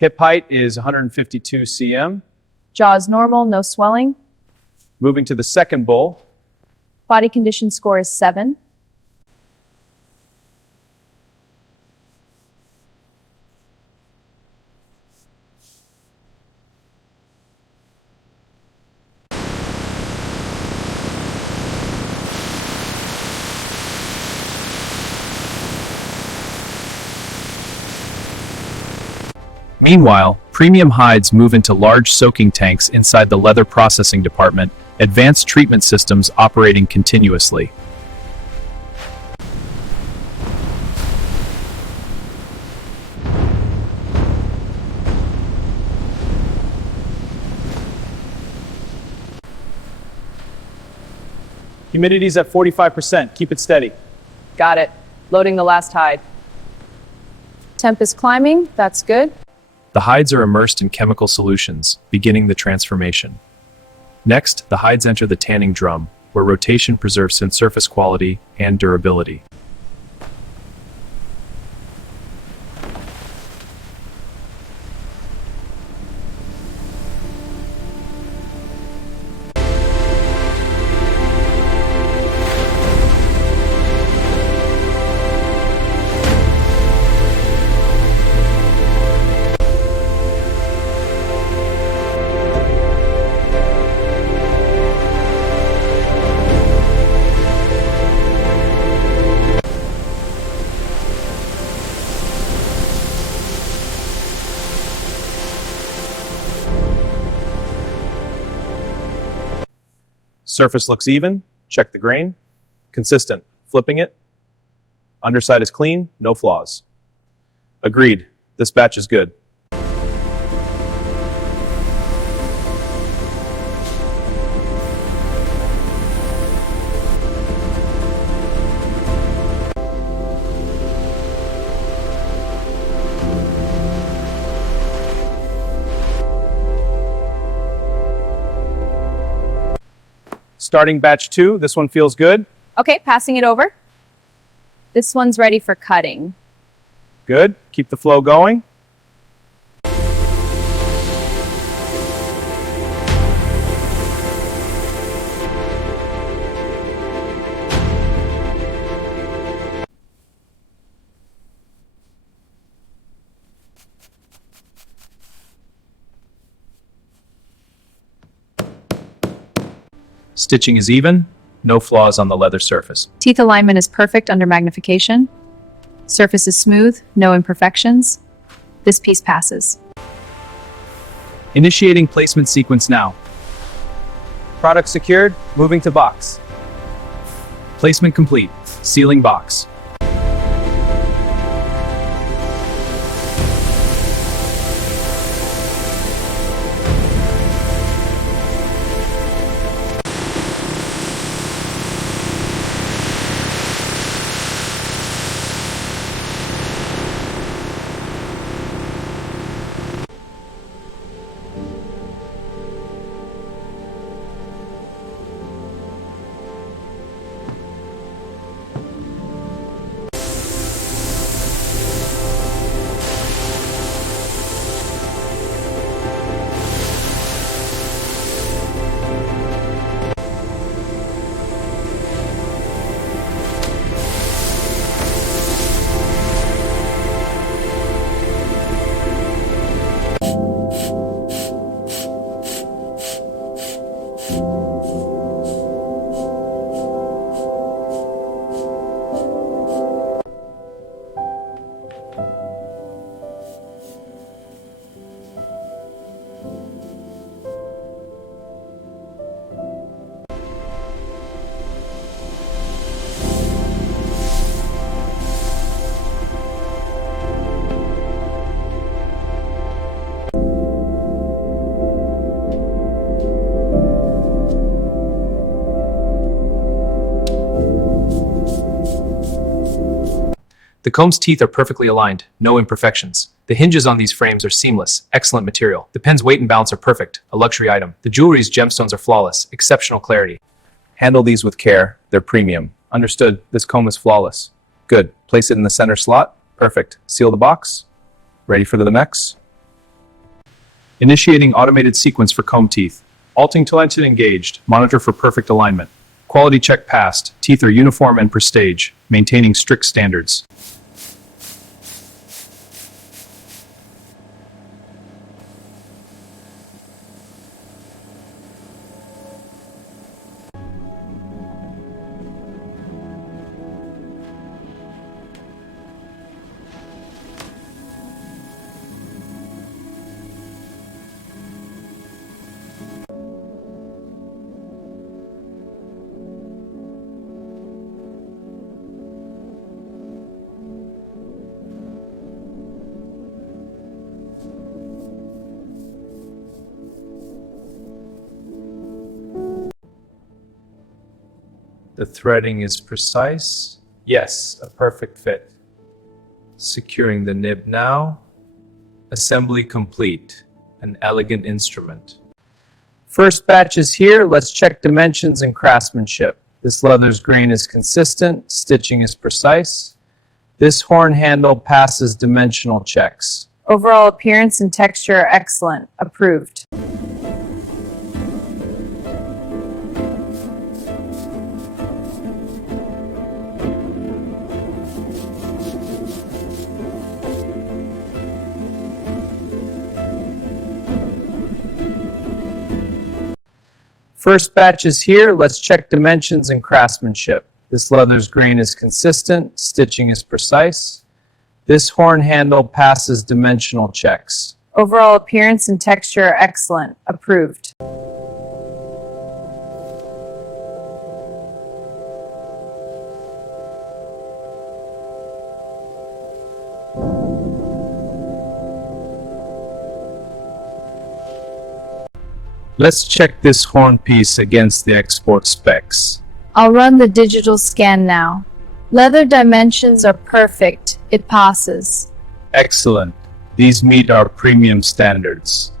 Hip height is 152 cm. Jaw is normal, no swelling. Moving to the second bull. Body condition score is 7. Meanwhile, premium hides move into large soaking tanks inside the leather processing department, advanced treatment systems operating continuously. Humidity's at 45%. Keep it steady. Got it. Loading the last hide. Temp is climbing. That's good. The hides are immersed in chemical solutions, beginning the transformation. Next, the hides enter the tanning drum, where rotation preserves surface quality and durability. Surface looks even. Check the grain. Consistent. Flipping it. Underside is clean. No flaws. Agreed. This batch is good. Starting batch 2, this one feels good. Okay, passing it over. This one's ready for cutting. Good. Keep the flow going. Stitching is even, no flaws on the leather surface. Teeth alignment is perfect under magnification. Surface is smooth, no imperfections. This piece passes. Initiating placement sequence now. Product secured, moving to box. Placement complete, sealing box. The comb's teeth are perfectly aligned, no imperfections. The hinges on these frames are seamless, excellent material. The pen's weight and balance are perfect, a luxury item. The jewelry's gemstones are flawless, exceptional clarity. Handle these with care, they're premium. Understood, this comb is flawless. Good, place it in the center slot. Perfect. Seal the box. Ready for the next? Initiating automated sequence for comb teeth. Alting to tension engaged. Monitor for perfect alignment. Quality check passed. Teeth are uniform and prestige, maintaining strict standards. The threading is precise. Yes, a perfect fit. Securing the nib now. Assembly complete. An elegant instrument. First batch is here. Let's check dimensions and craftsmanship. This leather's grain is consistent. Stitching is precise. This horn handle passes dimensional checks. Overall appearance and texture are excellent. Approved. First batch is here. Let's check dimensions and craftsmanship. This leather's grain is consistent. Stitching is precise. This horn handle passes dimensional checks. Overall appearance and texture are excellent. Approved. Let's check this horn piece against the export specs. I'll run the digital scan now. Leather dimensions are perfect. It passes. Excellent. These meet our premium standards.